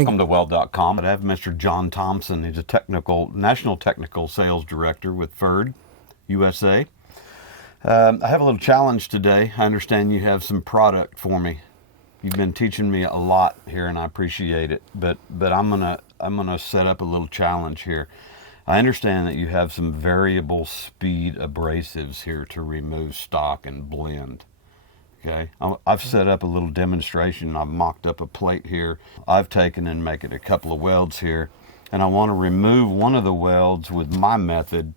Welcome to Weld.com. I have Mr. John Thompson. He's a national technical sales director with Pferd, USA. I have a little challenge today. I understand you have some product for me. You've been teaching me a lot here, and I appreciate it. But I'm gonna set up a little challenge here. I understand that you have some variable speed abrasives here to remove stock and blend. Okay, I've set up a little demonstration. I've mocked up a plate here. I've taken and making a couple of welds here, and I want to remove one of the welds with my method,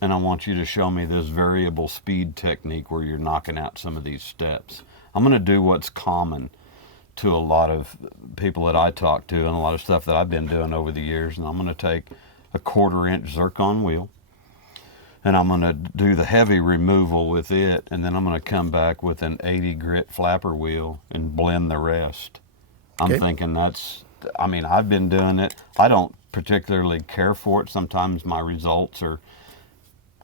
and I want you to show me this variable speed technique where you're knocking out some of these steps. I'm going to do what's common to a lot of people that I talk to and a lot of stuff that I've been doing over the years, and I'm going to take a 1/4-inch zircon wheel, and I'm going to do the heavy removal with it, and then I'm going to come back with an 80 grit flapper wheel and blend the rest. I'm thinking I've been doing it. I don't particularly care for it. Sometimes my results are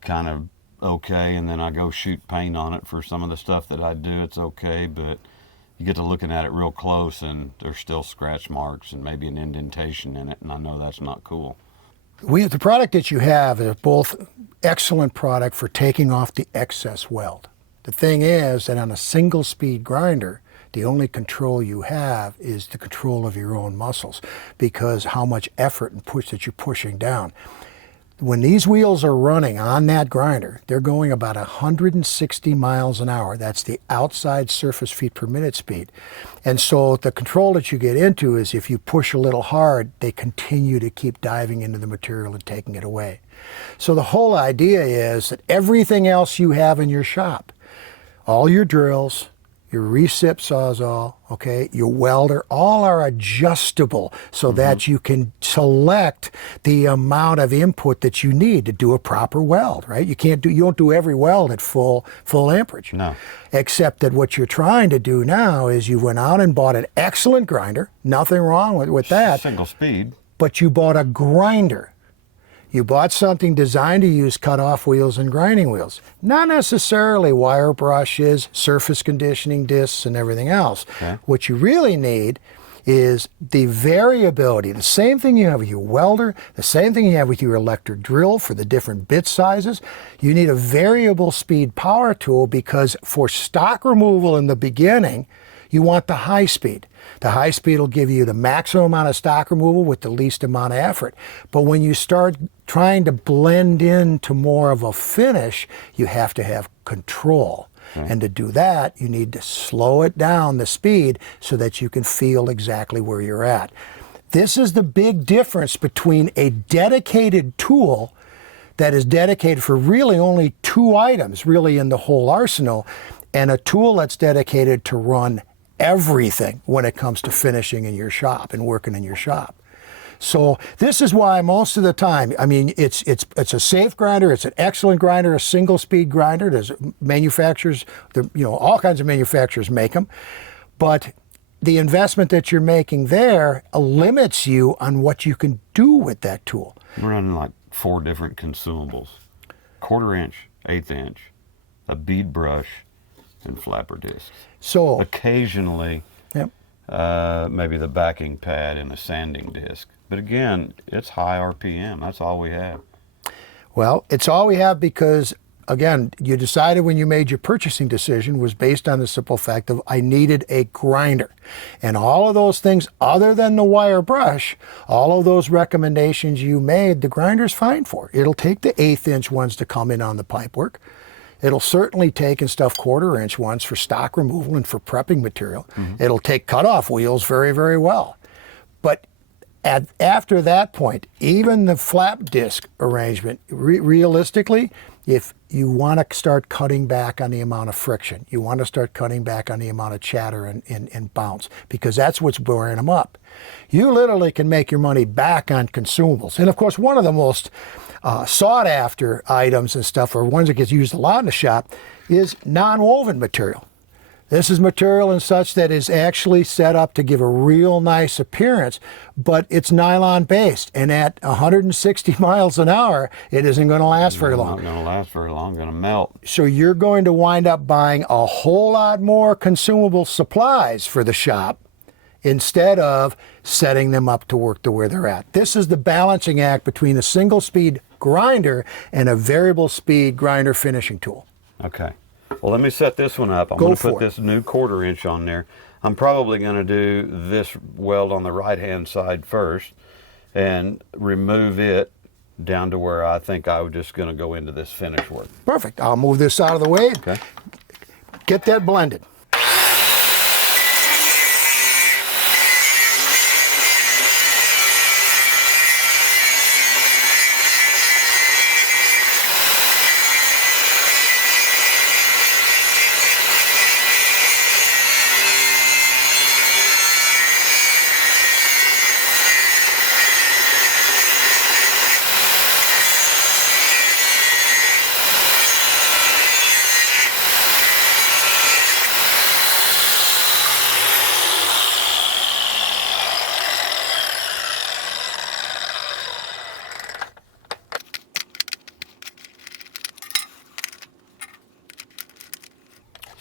kind of okay, and then I go shoot paint on it for some of the stuff that I do. It's okay, but you get to looking at it real close, and there's still scratch marks and maybe an indentation in it, and I know that's not cool. The product that you have is both excellent product for taking off the excess weld. The thing is that on a single speed grinder, the only control you have is the control of your own muscles, because how much effort and push that you're pushing down. When these wheels are running on that grinder, they're going about 160 miles an hour. That's the outside surface feet per minute speed. And so the control that you get into is if you push a little hard, they continue to keep diving into the material and taking it away. So the whole idea is that everything else you have in your shop, all your drills, your recip sawzall, your welder, all are adjustable so that you can select the amount of input that you need to do a proper weld, right? You don't do every weld at full amperage. No. Except that what you're trying to do now is you went out and bought an excellent grinder, nothing wrong with that. Single speed. But you bought a grinder. You bought something designed to use cut-off wheels and grinding wheels. Not necessarily wire brushes, surface conditioning discs, and everything else. Okay. What you really need is the variability. The same thing you have with your welder, the same thing you have with your electric drill for the different bit sizes. You need a variable speed power tool because for stock removal in the beginning, you want the high speed. The high speed will give you the maximum amount of stock removal with the least amount of effort. But when you start trying to blend into more of a finish, you have to have control. And to do that, you need to slow it down, the speed, so that you can feel exactly where you're at. This is the big difference between a dedicated tool that is dedicated for really only 2 items, really in the whole arsenal, and a tool that's dedicated to run everything when it comes to finishing in your shop and working in your shop. So this is why most of the time, it's a safe grinder, it's an excellent grinder, a single speed grinder. There's manufacturers, all kinds of manufacturers make them, but the investment that you're making there limits you on what you can do with that tool. We're running like 4 different consumables: 1/4-inch, 1/8-inch, a bead brush, and flapper discs. So occasionally, maybe the backing pad and a sanding disc. But again, it's high RPM. That's all we have. Well, it's all we have because, again, you decided when you made your purchasing decision was based on the simple fact of I needed a grinder. And all of those things, other than the wire brush, all of those recommendations you made, the grinder's fine for. It'll take the 1/8-inch ones to come in on the pipe work. It'll certainly take and stuff 1/4-inch ones for stock removal and for prepping material. It'll take cutoff wheels very, very well. But after that point, even the flap disc arrangement, realistically, if you want to start cutting back on the amount of friction, you want to start cutting back on the amount of chatter and bounce, because that's what's wearing them up. You literally can make your money back on consumables. And of course, one of the most sought after items and stuff, or ones that gets used a lot in the shop, is non-woven material. This is material and such that is actually set up to give a real nice appearance, but it's nylon based, and at 160 miles an hour, it isn't going to last very long. Not going to last very long, going to melt. So you're going to wind up buying a whole lot more consumable supplies for the shop instead of setting them up to work to where they're at. This is the balancing act between a single speed grinder and a variable speed grinder finishing tool. Okay. Well, let me set this one up. I'm going to put this new 1/4 inch on there. I'm probably going to do this weld on the right-hand side first and remove it down to where I think I was just going to go into this finish work. Perfect. I'll move this out of the way. Okay. Get that blended.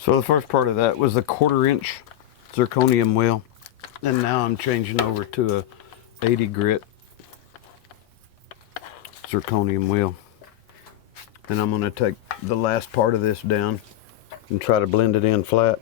So the first part of that was the 1/4 inch zirconium wheel, and now I'm changing over to a 80 grit zirconium wheel. And I'm going to take the last part of this down and try to blend it in flat.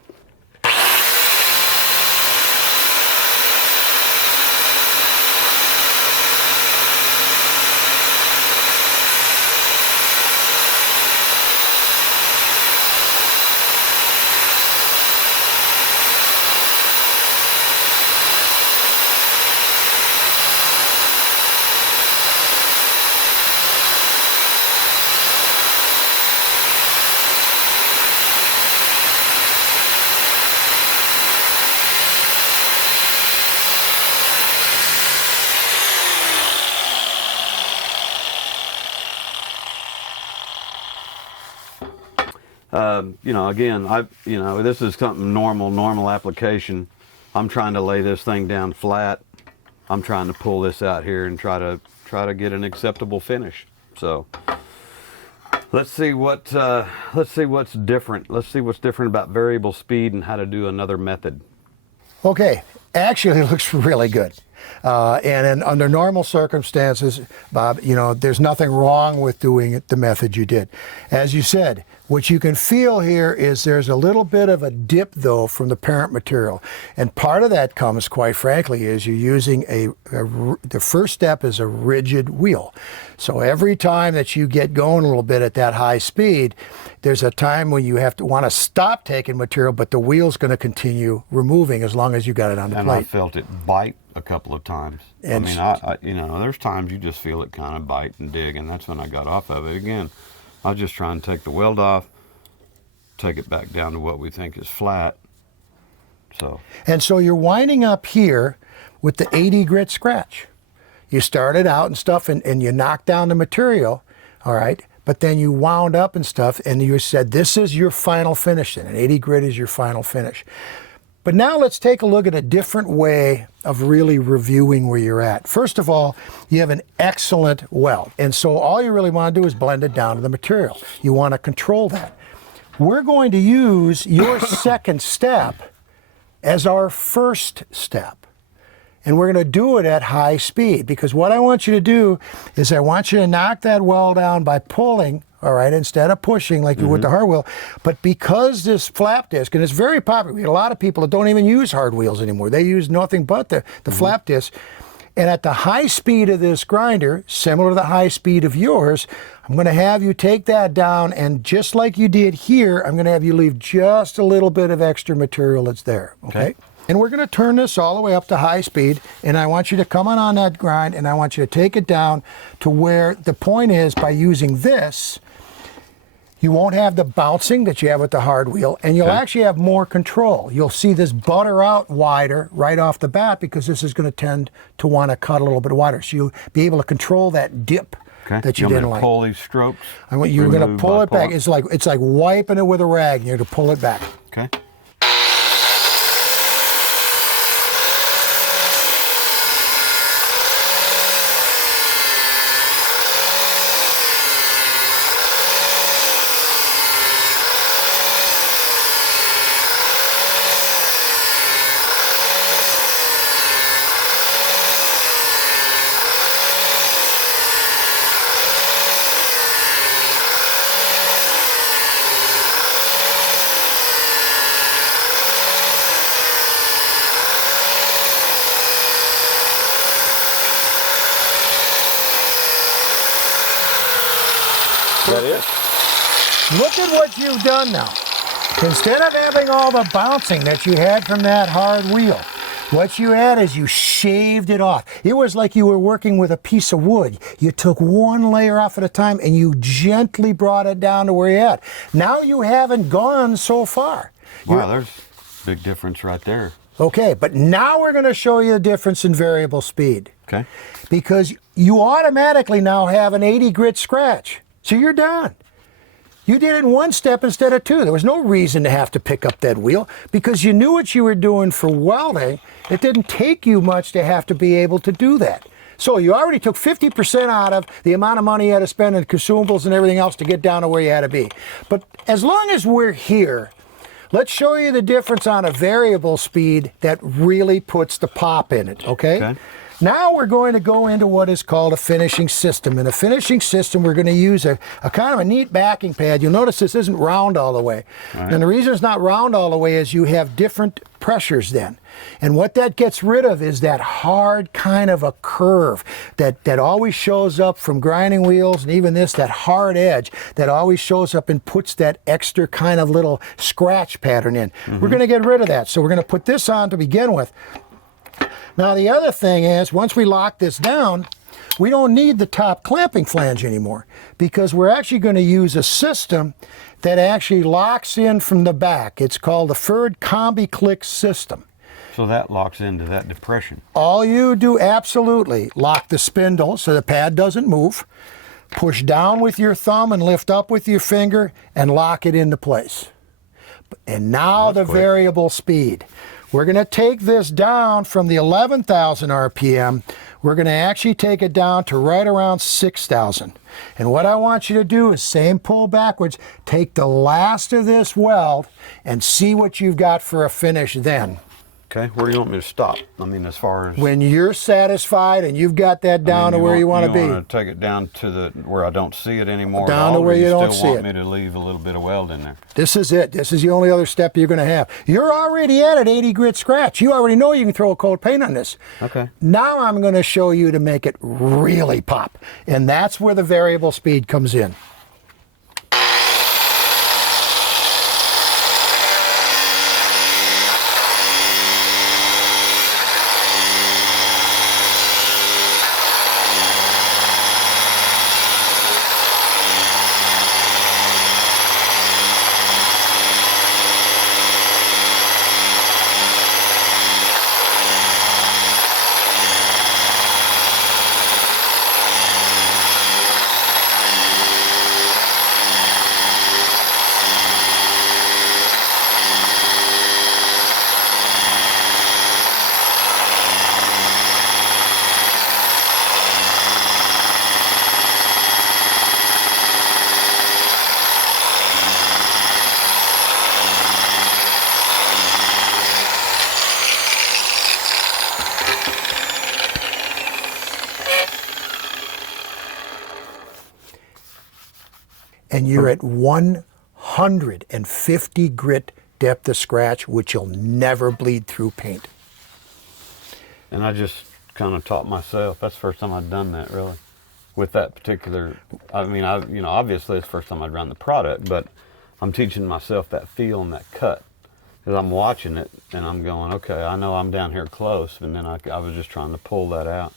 You know, again, this is something normal application. I'm trying to lay this thing down flat. I'm trying to pull this out here and try to get an acceptable finish. So let's see what's different. Let's see what's different about variable speed and how to do another method. Okay, actually it looks really good. Under normal circumstances, Bob, there's nothing wrong with doing it the method you did. As you said, what you can feel here is there's a little bit of a dip, though, from the parent material. And part of that comes, quite frankly, is you're using the first step is a rigid wheel. So every time that you get going a little bit at that high speed, there's a time when you want to stop taking material, but the wheel's going to continue removing as long as you got it on the plate. And I felt it bite a couple of times. And I there's times you just feel it kind of bite and dig, and that's when I got off of it. Again, I was just trying to take the weld off, take it back down to what we think is flat. So you're winding up here with the 80 grit scratch. You started out and stuff, and you knocked down the material, all right, but then you wound up and stuff, and you said this is your final finish then, and 80 grit is your final finish. But now let's take a look at a different way of really reviewing where you're at. First of all, you have an excellent weld, and so all you really want to do is blend it down to the material. You want to control that. We're going to use your second step as our first step. And we're going to do it at high speed, because what I want you to do is I want you to knock that weld down by pulling, all right, instead of pushing like you would the hard wheel. But because this flap disc, and it's very popular, we have a lot of people that don't even use hard wheels anymore. They use nothing but the flap disc. And at the high speed of this grinder, similar to the high speed of yours, I'm going to have you take that down, and just like you did here, I'm going to have you leave just a little bit of extra material that's there, okay? And we're going to turn this all the way up to high speed, and I want you to come on that grind, and I want you to take it down to where the point is, by using this, you won't have the bouncing that you have with the hard wheel, and you'll actually have more control. You'll see this butter out wider right off the bat, because this is going to tend to want to cut a little bit wider. So you'll be able to control that dip that you didn't like. Pull these strokes. I want you're going to pull it back. It's like wiping it with a rag. You're going to pull it back. Okay. that it? Look at what you've done now. Instead of having all the bouncing that you had from that hard wheel, what you had is you shaved it off. It was like you were working with a piece of wood. You took one layer off at a time and you gently brought it down to where you're at. Now you haven't gone so far. Wow, there's a big difference right there. Okay, but now we're going to show you the difference in variable speed. Okay. Because you automatically now have an 80 grit scratch. So you're done. You did it in one step instead of two. There was no reason to have to pick up that wheel because you knew what you were doing for welding. It didn't take you much to have to be able to do that. So you already took 50% out of the amount of money you had to spend in consumables and everything else to get down to where you had to be. But as long as we're here, let's show you the difference on a variable speed that really puts the pop in it, okay? Now we're going to go into what is called a finishing system. In a finishing system, we're going to use a kind of a neat backing pad. You'll notice this isn't round all the way. Right. And the reason it's not round all the way is you have different pressures then. And what that gets rid of is that hard kind of a curve that always shows up from grinding wheels, and even this, that hard edge that always shows up and puts that extra kind of little scratch pattern in. We're going to get rid of that. So we're going to put this on to begin with. Now the other thing is, once we lock this down, we don't need the top clamping flange anymore because we're actually going to use a system that actually locks in from the back. It's called the Pferd Combi Click system. So that locks into that depression. All you do, absolutely, lock the spindle so the pad doesn't move, push down with your thumb and lift up with your finger and lock it into place. And now the variable speed. We're going to take this down from the 11,000 RPM. We're going to actually take it down to right around 6,000. And what I want you to do is same pull backwards, take the last of this weld and see what you've got for a finish then. Okay, where do you want me to stop? I mean, as far as... When you're satisfied and you've got that down to where you want to be. You want to take it down to where I don't see it anymore? Down to where you don't see it. You still want me to leave a little bit of weld in there? This is it. This is the only other step you're going to have. You're already at an 80 grit scratch. You already know you can throw a coat paint on this. Okay. Now I'm going to show you to make it really pop. And that's where the variable speed comes in. And you're at 150 grit depth of scratch, which you'll never bleed through paint. And I just kind of taught myself. That's the first time I've done that, really, with that particular. I mean, obviously it's the first time I'd run the product, but I'm teaching myself that feel and that cut because I'm watching it and I'm going, okay, I know I'm down here close, and then I was just trying to pull that out.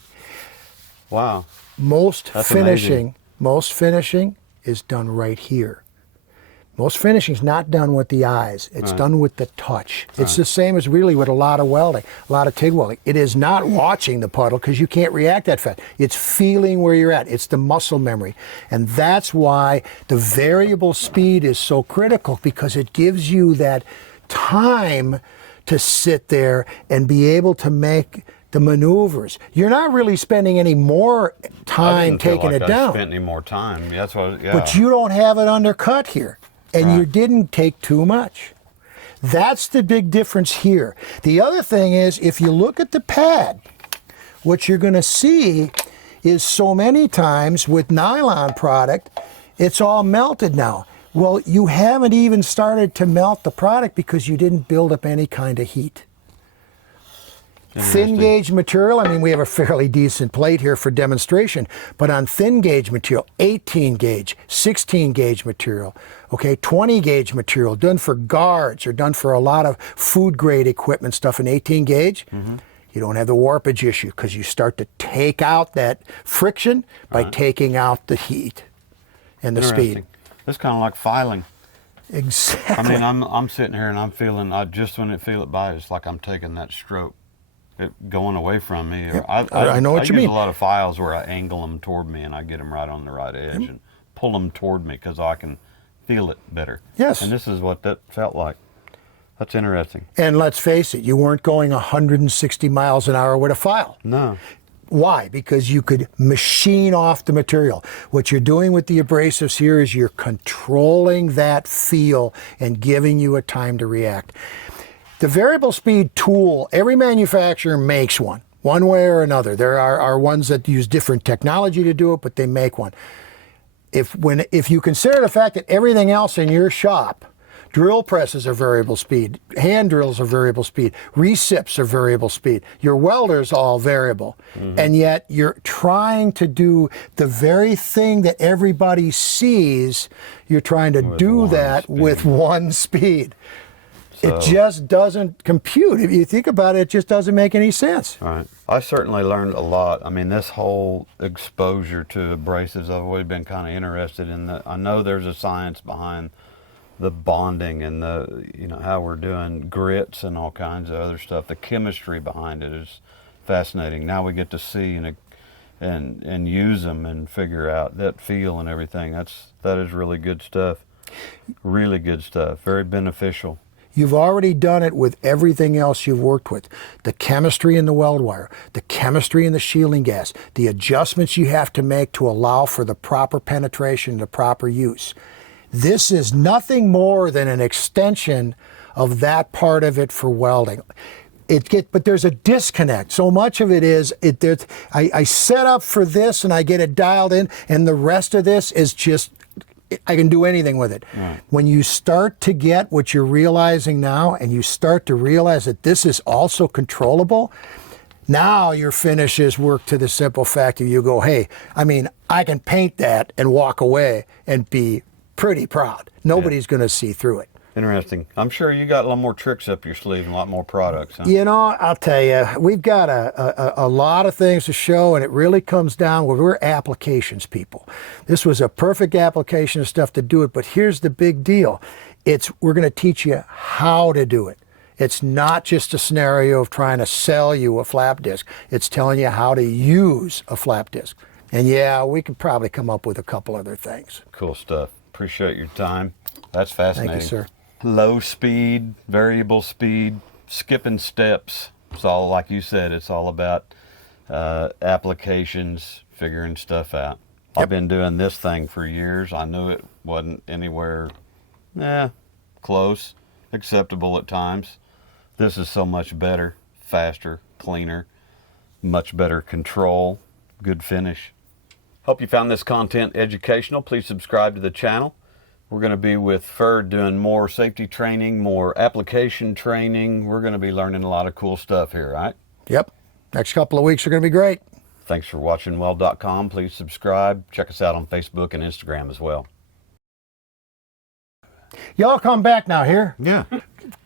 Wow. Most finishing is done right here. Most finishing is not done with the eyes. It's done with the touch. It's the same as really with a lot of welding, a lot of TIG welding. It is not watching the puddle because you can't react that fast. It's feeling where you're at. It's the muscle memory. And that's why the variable speed is so critical, because it gives you that time to sit there and be able to make the maneuvers. You're not really spending any more time taking it down. I spent any more time. That's what. Yeah. But you don't have it undercut here, and you didn't take too much. That's the big difference here. The other thing is, if you look at the pad, what you're going to see is so many times with nylon product, it's all melted now. Well, you haven't even started to melt the product because you didn't build up any kind of heat. Thin gauge material, I mean, we have a fairly decent plate here for demonstration, but on thin gauge material, 18 gauge, 16 gauge material, okay, 20 gauge material, done for guards or done for a lot of food grade equipment stuff in 18 gauge, you don't have the warpage issue because you start to take out that friction by taking out the heat and the speed. It's kind of like filing. Exactly. I mean, I'm sitting here and I'm feeling, just when it feel it by, it's like I'm taking that stroke. It going away from me. Yep. I know what you mean. I use a lot of files where I angle them toward me and I get them right on the right edge and pull them toward me because I can feel it better. Yes. And this is what that felt like. That's interesting. And let's face it, you weren't going 160 miles an hour with a file. No. Why? Because you could machine off the material. What you're doing with the abrasives here is you're controlling that feel and giving you a time to react. The variable speed tool, every manufacturer makes one way or another. There are ones that use different technology to do it, but they make one. If you consider the fact that everything else in your shop, drill presses are variable speed, hand drills are variable speed, recips are variable speed, your welders all variable, and yet you're trying to do the very thing that everybody sees, you're trying to do that with one speed. So, it just doesn't compute. If you think about it, it just doesn't make any sense. All right. I certainly learned a lot. I mean, this whole exposure to abrasives, I've always been kind of interested in that. I know there's a science behind the bonding and the, how we're doing grits and all kinds of other stuff. The chemistry behind it is fascinating. Now we get to see and use them and figure out that feel and everything. That is really good stuff. Really good stuff. Very beneficial. You've already done it with everything else you've worked with. The chemistry in the weld wire, the chemistry in the shielding gas, the adjustments you have to make to allow for the proper penetration, the proper use. This is nothing more than an extension of that part of it for welding. But there's a disconnect. So much of it is, I set up for this and I get it dialed in, and the rest of this is just, I can do anything with it. Right. When you start to get what you're realizing now, and you start to realize that this is also controllable, now your finishes work to the simple fact of you go, hey, I mean, I can paint that and walk away and be pretty proud. Nobody's going to see through it. Interesting. I'm sure you got a lot more tricks up your sleeve and a lot more products. Huh? I'll tell you, we've got a lot of things to show, and it really comes down where we're applications people. This was a perfect application of stuff to do it, but here's the big deal. We're going to teach you how to do it. It's not just a scenario of trying to sell you a flap disc. It's telling you how to use a flap disc. And yeah, we could probably come up with a couple other things. Cool stuff. Appreciate your time. That's fascinating. Thank you, sir. Low speed, variable speed, skipping steps. It's all, like you said, it's all about applications, figuring stuff out. Yep. I've been doing this thing for years. I knew it wasn't anywhere close, acceptable at times. This is so much better, faster, cleaner, much better control, good finish. Hope you found this content educational. Please subscribe to the channel. We're going to be with Pferd doing more safety training, more application training. We're going to be learning a lot of cool stuff here, right? Yep. Next couple of weeks are going to be great. Thanks for watching Weld.com. Please subscribe. Check us out on Facebook and Instagram as well. Y'all come back now here. Yeah.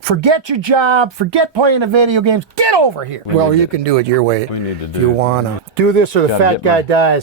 Forget your job. Forget playing the video games. Get over here. Well, you can do it your way. We need to do it. You want to do this or the fat guy dies.